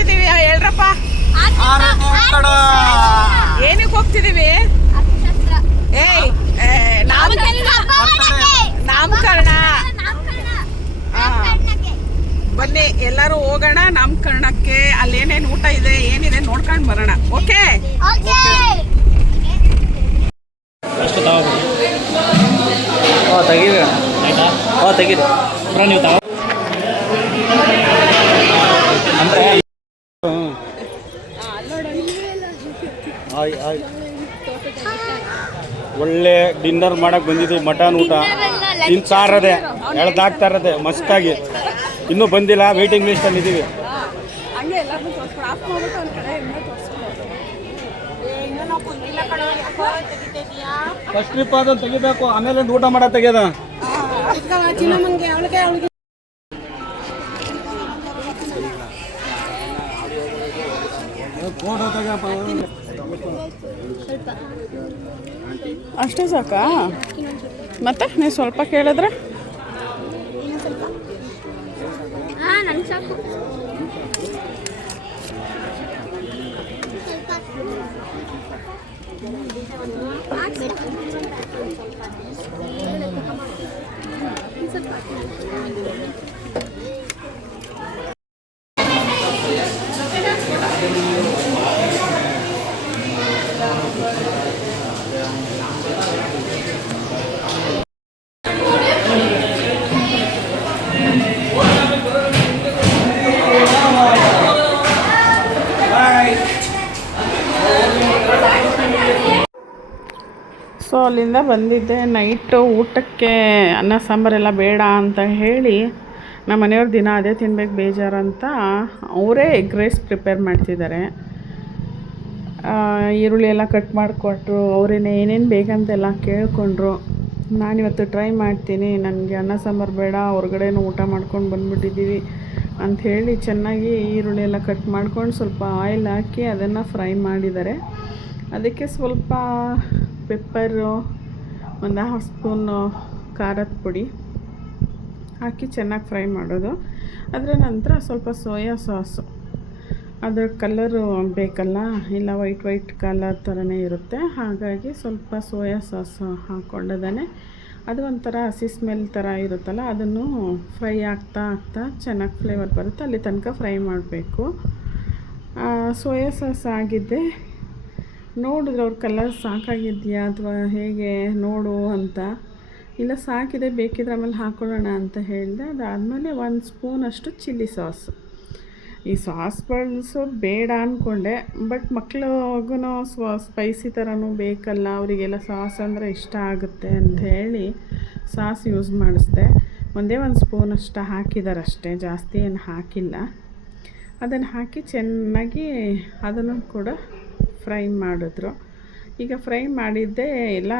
ಹೋಗ್ತಿದೀವಿ ಹೇಳ್ರಪ್ಪ. ಏನಕ್ಕೆ ಹೋಗ್ತಿದೀವಿ? ಏಯ್ ನಾಮಕರಣ. ಬನ್ನಿ ಎಲ್ಲರೂ ಹೋಗೋಣ ನಾಮಕರಣಕ್ಕೆ. ಅಲ್ಲಿ ಏನೇನು ಊಟ ಇದೆ ಏನಿದೆ ನೋಡ್ಕೊಂಡು ಬರೋಣ. ಓಕೆ ತೆಗೀರಿ ಆಯ್ತಾ? ತೆಗೀರಿ ನೀವು ತಾವ ಅಂದರೆ ಒಳ್ಳೆ ಡಿನ್ನರ್ ಮಾಡಕ್ಕೆ ಬಂದಿದ್ದೀವಿ. ಮಟನ್ ಊಟ ತಿಂತಾ ಇರೋದೆ, ಎಳ್ದಾಗ್ತಾ ಇರೋದೆ ಮಸ್ತಾಗಿ. ಇನ್ನೂ ಬಂದಿಲ್ಲ, ವೇಟಿಂಗ್ ಲಿಸ್ಟಲ್ಲಿ ಇದ್ದೀವಿ. ಫಸ್ಟ್ ಟ್ರಿಪ್ ಅದನ್ನು ತೆಗಿಬೇಕು, ಆಮೇಲೆ ಊಟ ಮಾಡೋದು ತೆಗೆಯೋದ. ಅಷ್ಟೇ ಸಾಕಾ? ಮತ್ತೆ ನೀವು ಸ್ವಲ್ಪ ಕೇಳಿದ್ರೆ ಸೊ ಅಲ್ಲಿಂದ ಬಂದಿದ್ದೆ. ನೈಟು ಊಟಕ್ಕೆ ಅನ್ನ ಸಾಂಬಾರೆಲ್ಲ ಬೇಡ ಅಂತ ಹೇಳಿ ನಮ್ಮ ಮನೆಯವ್ರು ದಿನ ಅದೇ ತಿನ್ಬೇಕು ಬೇಜಾರಂತ ಅವರೇ ಎಗ್ ರೈಸ್ ಪ್ರಿಪೇರ್ ಮಾಡ್ತಿದ್ದಾರೆ. ಈರುಳ್ಳಿ ಎಲ್ಲ ಕಟ್ ಮಾಡಿಕೊಟ್ರು, ಅವರೇನೆ ಏನೇನು ಬೇಕಂತೆಲ್ಲ ಕೇಳಿಕೊಂಡ್ರು. ನಾನಿವತ್ತು ಟ್ರೈ ಮಾಡ್ತೀನಿ, ನನಗೆ ಅನ್ನ ಸಾಂಬಾರು ಬೇಡ, ಹೊರಗಡೆನೂ ಊಟ ಮಾಡ್ಕೊಂಡು ಬಂದುಬಿಟ್ಟಿದ್ದೀವಿ ಅಂಥೇಳಿ ಚೆನ್ನಾಗಿ ಈರುಳ್ಳಿ ಎಲ್ಲ ಕಟ್ ಮಾಡ್ಕೊಂಡು ಸ್ವಲ್ಪ ಆಯಿಲ್ ಹಾಕಿ ಅದನ್ನು ಫ್ರೈ ಮಾಡಿದ್ದಾರೆ. ಅದಕ್ಕೆ ಸ್ವಲ್ಪ ಪೆಪ್ಪರು, ಒಂದು ಹಾಫ್ ಸ್ಪೂನು ಖಾರದ ಪುಡಿ ಹಾಕಿ ಚೆನ್ನಾಗಿ ಫ್ರೈ ಮಾಡೋದು. ಅದರ ನಂತರ ಸ್ವಲ್ಪ ಸೋಯಾ ಸಾಸು, ಅದರ ಕಲರು ಬೇಕಲ್ಲ, ಇಲ್ಲ ವೈಟ್ ಕಲರ್ ಥರನೇ ಇರುತ್ತೆ, ಹಾಗಾಗಿ ಸ್ವಲ್ಪ ಸೋಯಾ ಸಾಸು ಹಾಕ್ಕೊಂಡದೇ ಅದು ಒಂಥರ ಹಸಿ ಸ್ಮೆಲ್ ಥರ ಇರುತ್ತಲ್ಲ, ಅದನ್ನು ಫ್ರೈ ಆಗ್ತಾ ಚೆನ್ನಾಗಿ ಫ್ಲೇವರ್ ಬರುತ್ತೆ, ಅಲ್ಲಿ ತನಕ ಫ್ರೈ ಮಾಡಬೇಕು. ಸೋಯಾ ಸಾಸ್ ಆಗಿದ್ದೆ ನೋಡಿದ್ರೆ ಅವ್ರ ಕಲರ್ ಸಾಕಾಗಿದೆಯಾ ಅಥವಾ ಹೇಗೆ ನೋಡು ಅಂತ. ಇಲ್ಲ ಸಾಕಿದೆ, ಬೇಕಿದ್ರೆ ಆಮೇಲೆ ಹಾಕ್ಕೊಳ್ಳೋಣ ಅಂತ ಹೇಳಿದೆ. ಅದಾದಮೇಲೆ 1 ಸ್ಪೂನಷ್ಟು ಚಿಲ್ಲಿ ಸಾಸು. ಈ ಸಾಸ್ ಬಳಸೋದು ಬೇಡ ಅಂದ್ಕೊಂಡೆ, ಬಟ್ ಮಕ್ಳಿಗೂ ಸ್ಪೈಸಿ ಥರನೂ ಬೇಕಲ್ಲ, ಅವರಿಗೆಲ್ಲ ಸಾಸ್ ಅಂದರೆ ಇಷ್ಟ ಆಗುತ್ತೆ ಅಂತ ಹೇಳಿ ಸಾಸ್ ಯೂಸ್ ಮಾಡಿಸ್ದೆ. ಒಂದೇ 1 ಸ್ಪೂನಷ್ಟು ಹಾಕಿದ್ದಾರೆ ಅಷ್ಟೇ, ಜಾಸ್ತಿ ಏನು ಹಾಕಿಲ್ಲ. ಅದನ್ನು ಹಾಕಿ ಚೆನ್ನಾಗಿ ಅದನ್ನು ಕೂಡ ಫ್ರೈ ಮಾಡಿದ್ರು. ಈಗ ಫ್ರೈ ಮಾಡಿದ್ದೆ ಎಲ್ಲ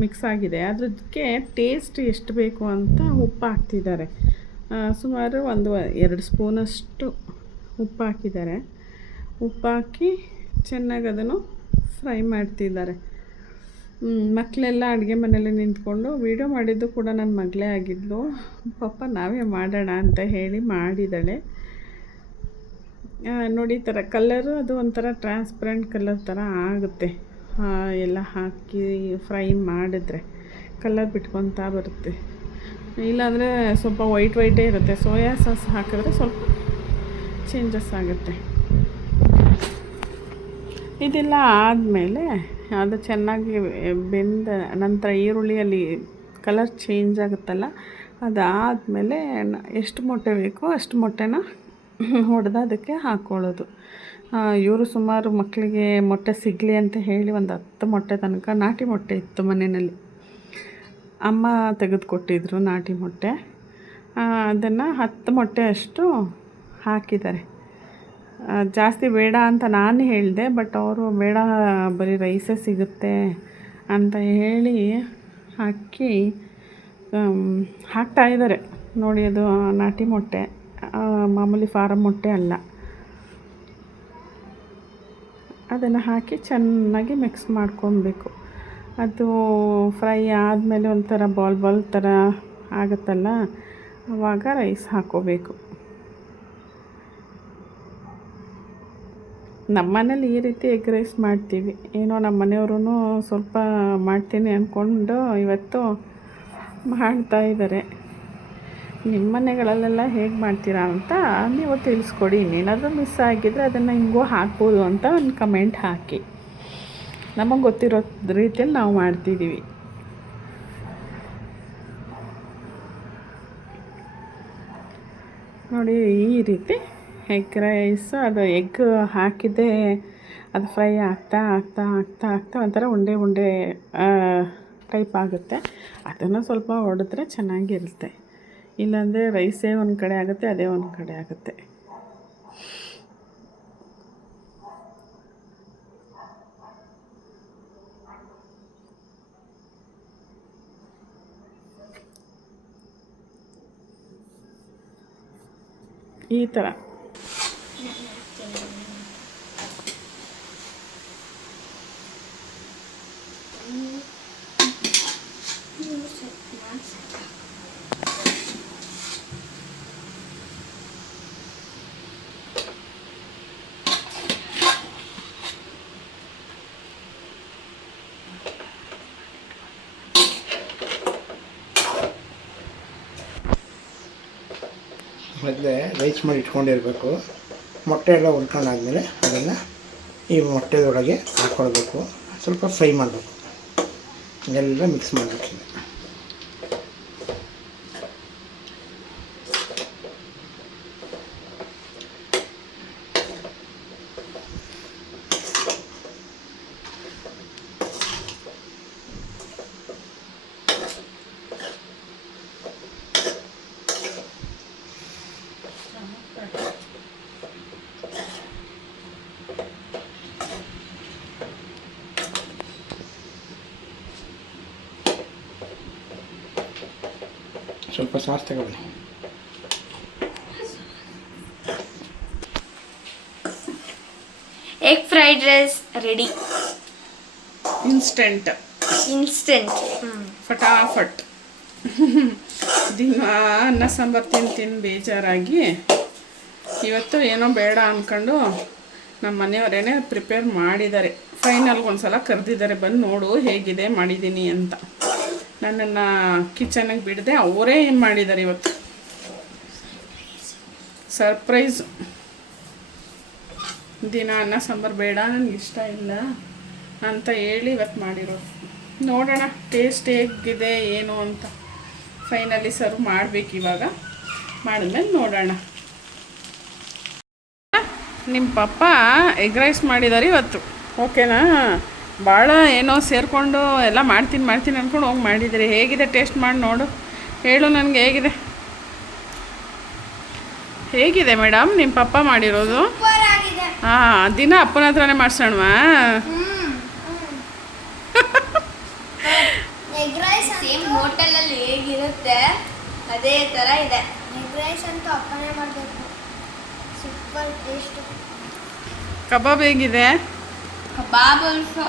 ಮಿಕ್ಸ್ ಆಗಿದೆ. ಅದಕ್ಕೆ ಟೇಸ್ಟ್ ಎಷ್ಟು ಬೇಕು ಅಂತ ಉಪ್ಪು ಹಾಕ್ತಿದ್ದಾರೆ. ಸುಮಾರು 2 ಸ್ಪೂನಷ್ಟು ಉಪ್ಪು ಹಾಕಿದ್ದಾರೆ. ಉಪ್ಪು ಹಾಕಿ ಚೆನ್ನಾಗಿ ಅದನ್ನು ಫ್ರೈ ಮಾಡ್ತಿದ್ದಾರೆ. ಮಕ್ಕಳೆಲ್ಲ ಅಡುಗೆ ಮನೇಲಿ ನಿಂತ್ಕೊಂಡು ವೀಡಿಯೋ ಮಾಡಿದ್ದು ಕೂಡ ನನ್ನ ಮಗಳೇ ಆಗಿದ್ಲು. ಪಾಪ ನಾವೇ ಮಾಡೋಣ ಅಂತ ಹೇಳಿ ಮಾಡಿದ್ದಾಳೆ. ನೋಡಿ ಈ ಥರ ಕಲರು ಅದು ಒಂಥರ ಟ್ರಾನ್ಸ್ಪರೆಂಟ್ ಕಲರ್ ಥರ ಆಗುತ್ತೆ. ಎಲ್ಲ ಹಾಕಿ ಫ್ರೈ ಮಾಡಿದ್ರೆ ಕಲರ್ ಬಿಟ್ಕೊತಾ ಬರುತ್ತೆ. ಇಲ್ಲಾಂದರೆ ಸ್ವಲ್ಪ ವೈಟೇ ಇರುತ್ತೆ. ಸೋಯಾ ಸಾಸ್ ಹಾಕಿದ್ರೆ ಸ್ವಲ್ಪ ಚೇಂಜಸ್ ಆಗುತ್ತೆ. ಇದೆಲ್ಲ ಆದಮೇಲೆ ಅದು ಚೆನ್ನಾಗಿ ಬೆಂದ ನಂತರ ಈರುಳ್ಳಿಯಲ್ಲಿ ಕಲರ್ ಚೇಂಜ್ ಆಗುತ್ತಲ್ಲ, ಅದಾದಮೇಲೆ ಎಷ್ಟು ಮೊಟ್ಟೆ ಬೇಕೋ ಅಷ್ಟು ಮೊಟ್ಟೆನ ಹೊಡೆದು ಅದಕ್ಕೆ ಹಾಕ್ಕೊಳ್ಳೋದು. ಇವರು ಸುಮಾರು ಮಕ್ಕಳಿಗೆ ಮೊಟ್ಟೆ ಸಿಗಲಿ ಅಂತ ಹೇಳಿ ಒಂದು 10 ಮೊಟ್ಟೆ ತನಕ, ನಾಟಿ ಮೊಟ್ಟೆ ಇತ್ತು ಮನೆಯಲ್ಲಿ, ಅಮ್ಮ ತೆಗೆದುಕೊಟ್ಟಿದ್ರು ನಾಟಿ ಮೊಟ್ಟೆ. ಅದನ್ನು 10 ಮೊಟ್ಟೆ ಅಷ್ಟು ಹಾಕಿದ್ದಾರೆ. ಜಾಸ್ತಿ ಬೇಡ ಅಂತ ನಾನು ಹೇಳಿದೆ, ಬಟ್ ಅವರು ಬೇಡ ಬರೀ ರೈಸೇ ಸಿಗುತ್ತೆ ಅಂತ ಹೇಳಿ ಹಾಕ್ತಾಯಿದ್ದಾರೆ. ನೋಡಿ, ಅದು ನಾಟಿ ಮೊಟ್ಟೆ, ಮಾಮೂಲಿ ಫಾರಮ್ ಮೊಟ್ಟೆ ಅಲ್ಲ. ಅದನ್ನು ಹಾಕಿ ಚೆನ್ನಾಗಿ ಮಿಕ್ಸ್ ಮಾಡ್ಕೊಬೇಕು. ಅದು ಫ್ರೈ ಆದಮೇಲೆ ಒಂಥರ ಬಾಲ್ ಥರ ಆಗುತ್ತಲ್ಲ, ಆವಾಗ ರೈಸ್ ಹಾಕ್ಕೋಬೇಕು. ನಮ್ಮ ಮನೇಲಿ ಈ ರೀತಿ ಎಗ್ ರೈಸ್ ಮಾಡ್ತೀವಿ. ಏನೋ ನಮ್ಮ ಮನೆಯವ್ರೂ ಸ್ವಲ್ಪ ಮಾಡ್ತೀನಿ ಅಂದ್ಕೊಂಡು ಇವತ್ತು ಮಾಡ್ತಾಯಿದ್ದಾರೆ. ನಿಮ್ಮ ಮನೆಗಳಲ್ಲೆಲ್ಲ ಹೇಗೆ ಮಾಡ್ತೀರಾ ಅಂತ ನೀವು ತಿಳಿಸ್ಕೊಡಿ. ಇನ್ನೇನಾದರೂ ಮಿಸ್ ಆಗಿದ್ದರೆ ಅದನ್ನು ಹಿಂಗೂ ಹಾಕ್ಬೋದು ಅಂತ ಒಂದು ಕಮೆಂಟ್ ಹಾಕಿ. ನಮಗೆ ಗೊತ್ತಿರೋ ರೀತಿಯಲ್ಲಿ ನಾವು ಮಾಡ್ತಿದ್ದೀವಿ. ನೋಡಿ ಈ ರೀತಿ ಎಗ್ ರೈಸ್, ಅದು ಎಗ್ ಹಾಕಿದ್ದೆ ಅದು ಫ್ರೈ ಆಗ್ತಾ ಆಗ್ತಾ ಆಗ್ತಾ ಆಗ್ತಾ ಒಂಥರ ಉಂಡೆ ಉಂಡೆ ಟೈಪ್ ಆಗುತ್ತೆ. ಅದನ್ನು ಸ್ವಲ್ಪ ಹೊಡೆದ್ರೆ ಚೆನ್ನಾಗಿರುತ್ತೆ. ಇಲ್ಲಾಂದರೆ ರೈಸೇ ಒಂದು ಕಡೆ ಆಗುತ್ತೆ, ಅದೇ ಒಂದು ಕಡೆ ಆಗುತ್ತೆ. ಈ ಥರ ಮೊದಲೇ ರೈಸ್ ಮಾಡಿ ಇಟ್ಕೊಂಡಿರಬೇಕು. ಮೊಟ್ಟೆ ಎಲ್ಲ ಹುರ್ಕೊಂಡಾದ್ಮೇಲೆ ಅದನ್ನು ಈ ಮೊಟ್ಟೆದೊಳಗೆ ಹಾಕ್ಕೊಳ್ಬೇಕು. ಸ್ವಲ್ಪ ಫ್ರೈ ಮಾಡಬೇಕು, ಎಲ್ಲ ಮಿಕ್ಸ್ ಮಾಡಬೇಕು. ಸ್ವಲ್ಪ ಸಾಸ್ ತಗೊಳ್ಳಿ. Egg fried rice ready. Instant ಫಟಾಫಟ್. ದಿನ ಅನ್ನ ಸಾಂಬಾರು ತಿಂದು ಬೇಜಾರಾಗಿ ಇವತ್ತು ಏನೋ ಬೇಡ ಅಂದ್ಕೊಂಡು ನಮ್ಮ ಮನೆಯವರೇನೆ ಪ್ರಿಪೇರ್ ಮಾಡಿದ್ದಾರೆ. ಫೈನಲ್ಗೆ ಒಂದು ಸಲ ಕರೆದಿದ್ದಾರೆ, ಬಂದು ನೋಡು ಹೇಗಿದೆ ಮಾಡಿದ್ದೀನಿ ಅಂತ. ನನ್ನನ್ನು ಕಿಚನಿಗೆ ಬಿಡದೆ ಅವರೇ ಏನು ಮಾಡಿದ್ದಾರೆ ಇವತ್ತು. ಸರ್ಪ್ರೈಸ್. ದಿನ ಅನ್ನ ಸಾಂಬಾರು ಬೇಡ, ನನಗೆ ಇಷ್ಟ ಇಲ್ಲ ಅಂತ ಹೇಳಿ ಇವತ್ತು ಮಾಡಿರೋದು. ನೋಡೋಣ ಟೇಸ್ಟ್ ಹೇಗಿದೆ ಏನು ಅಂತ. ಫೈನಲಿ ಸರ್ವ್ ಮಾಡಬೇಕು ಇವಾಗ. ಮಾಡಿದ್ಮೇಲೆ ನೋಡೋಣ. ನಿಮ್ಮ ಪಪ್ಪ ಎಗ್ ರೈಸ್ ಮಾಡಿದ್ದಾರೆ ಇವತ್ತು, ಓಕೆನಾ? ಭಾಳ ಏನೋ ಸೇರಿಕೊಂಡು ಎಲ್ಲ ಮಾಡ್ತೀನಿ ಅಂದ್ಕೊಂಡು ಹೋಗಿ ಮಾಡಿದ್ದೀರಿ. ಹೇಗಿದೆ ಟೇಸ್ಟ್ ಮಾಡಿ ನೋಡು, ಹೇಳು ನನಗೆ ಹೇಗಿದೆ ಮೇಡಮ್ ನಿಮ್ಮ ಪಪ್ಪ ಮಾಡಿರೋದು? ಹಾಂ, ದಿನ ಅಪ್ಪನ ಹತ್ರನೇ ಮಾಡ್ಸೋಣವಾ? ಸೇಮ್ ಹೋಟೆಲಲ್ಲಿ ಹೇಗಿರುತ್ತೆ ಅದೇ ಥರ ಇದೆ. ಎಗ್ ರೈಸ್ ಅಂತೂ ಅಪ್ಪನೇ ಮಾಡಬೇಕು. Super taste. ಕಬಾಬ್ ಹೇಗಿದೆ? ಕಬಾಬ್ ಆಲ್ಸೋ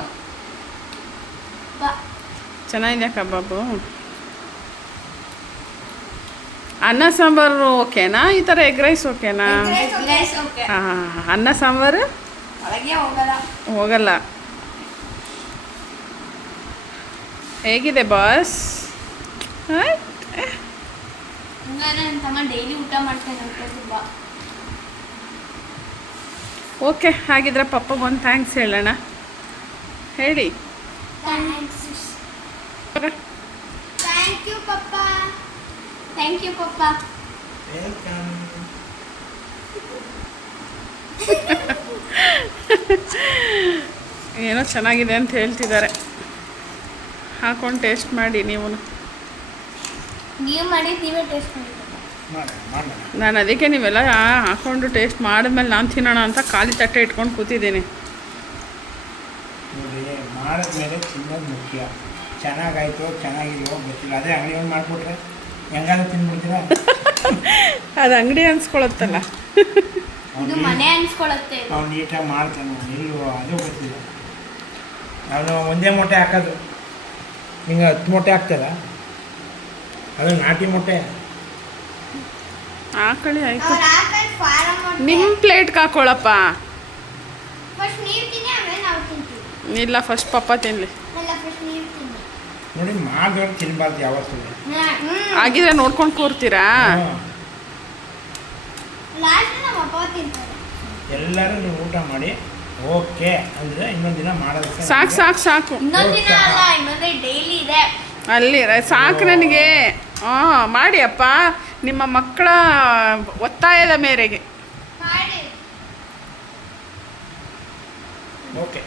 ಚೆನ್ನಾಗಿದೆ ಕಬಾಬು. ಅನ್ನ ಸಾಂಬಾರು ಓಕೆನಾ? ಈ ಥರ ಎಗ್ ರೈಸ್ ಓಕೆನಾ? ಹಾಂ, ಅನ್ನ ಸಾಂಬಾರು ಒಳಗೆ ಹೋಗಲ್ಲ. ಹೇಗಿದೆ ಬಾಸ್? ನನ್ನ ತಮ್ಮ ಡೈಲಿ ಊಟ ಮಾಡ್ತಾನೆ ತುಂಬ. ಓಕೆ, ಹಾಗಿದ್ರೆ ಪಪ್ಪಗೆ ಒಂದು ಥ್ಯಾಂಕ್ಸ್ ಹೇಳೋಣ. ಹೇಳಿ. ಥ್ಯಾಂಕ್ ಯು ಪಪ್ಪ. ಏನೋ ಚೆನ್ನಾಗಿದೆ ಅಂತ ಹೇಳ್ತಿದ್ದಾರೆ. ಹಾಕೊಂಡು ಟೇಸ್ಟ್ ಮಾಡಿ ನೀವು ನೀವೇ ಟೇಸ್ಟ್ ಮಾಡಿ. ನಾನು ಅದಕ್ಕೆ ನೀವೆಲ್ಲ ಹಾಕ್ಕೊಂಡು ಟೇಸ್ಟ್ ಮಾಡಿದ್ಮೇಲೆ ನಾನು ತಿನ್ನೋಣ ಅಂತ ಖಾಲಿ ತಟ್ಟೆ ಇಟ್ಕೊಂಡು ಕೂತಿದ್ದೀನಿ. ಮಾಡಿದ್ಮೇಲೆ ತಿನ್ನೋದು ಮುಖ್ಯ. ಚೆನ್ನಾಗಾಯ್ತು ಚೆನ್ನಾಗಿದೆಯೋ ಗೊತ್ತಿಲ್ಲ, ಅದೇ ಅಂಗಡಿ ಒಂದು ಮಾಡಿಬಿಟ್ರೆ ಹೆಂಗಾದ್ರೂ ತಿಂದ್ಬಿಡ್ತೀರಾ? ಅದು ಅಂಗಡಿ ಅನ್ಸ್ಕೊಳತ್ತಲ್ಲ, ಇದು ಮನೆ ಅನ್ಸ್ಕೊಳತ್ತೆ. ಅವ್ನು ನೀಟಾಗಿ ಮಾಡ್ತಾನೆ ಇಲ್ವೋ ಅದು ಗೊತ್ತಿಲ್ಲ. ಅವನು ಒಂದೇ ಮೊಟ್ಟೆ ಹಾಕೋದು, ಹಿಂಗೆ 10 ಮೊಟ್ಟೆ ಹಾಕ್ತಾರ, ಅದು ನಾಟಿ ಮೊಟ್ಟೆ. ಹಾಕೊಳ್ಳಿ ಆಯಿತು. ನಿಮ್ಮ ಪ್ಲೇಟ್ಗೆ ಹಾಕೊಳ್ಳಪ್ಪ. ಫಸ್ಟ್ ನೀವು ತಿನ್ನಿ ಆಮೇಲೆ ನಾವು ತಿಂತೀವಿ. ಇಲ್ಲ ಫಸ್ಟ್ ಪಪ್ಪ ತಿನ್ನಲಿ. ಅಲ್ಲ ಫಸ್ಟ್ ನೀವು ತಿನ್ನಿ. ನೋಡಿ ಮಾಡಿದವ್ರು ತಿನ್ನಬಾರ್ದು ಯಾವತ್ತೂ. ಆಗಿದ್ರೆ ನೋಡ್ಕೊಂಡು ಕೂರ್ತೀರಾ? ಲಾಸ್ಟ್ ನಮ್ಮ ಅಪ್ಪ ತಿಂತಾರೆ. ಎಲ್ಲರೂ ನೀವು ಊಟ ಮಾಡಿ ಓಕೆ ಅಂದರೆ ಇನ್ನೊಂದು ದಿನ ಮಾಡೋದಕ್ಕೆ ಸಾಕು ಸಾಕು ಸಾಕು. ಇನ್ನೊಂದು ದಿನ ಅಲ್ಲ, ಇನ್ನೊಂದೇ ಡೈಲಿ ಇದೆ. ಅಲ್ಲಿ ಸಾಕು ನನಗೆ. ಹಾಂ ಮಾಡಿ ಅಪ್ಪ, ನಿಮ್ಮ ಮಕ್ಕಳ ಒತ್ತಾಯದ ಮೇರೆಗೆ. ಮಾಡಿ. ಓಕೆ.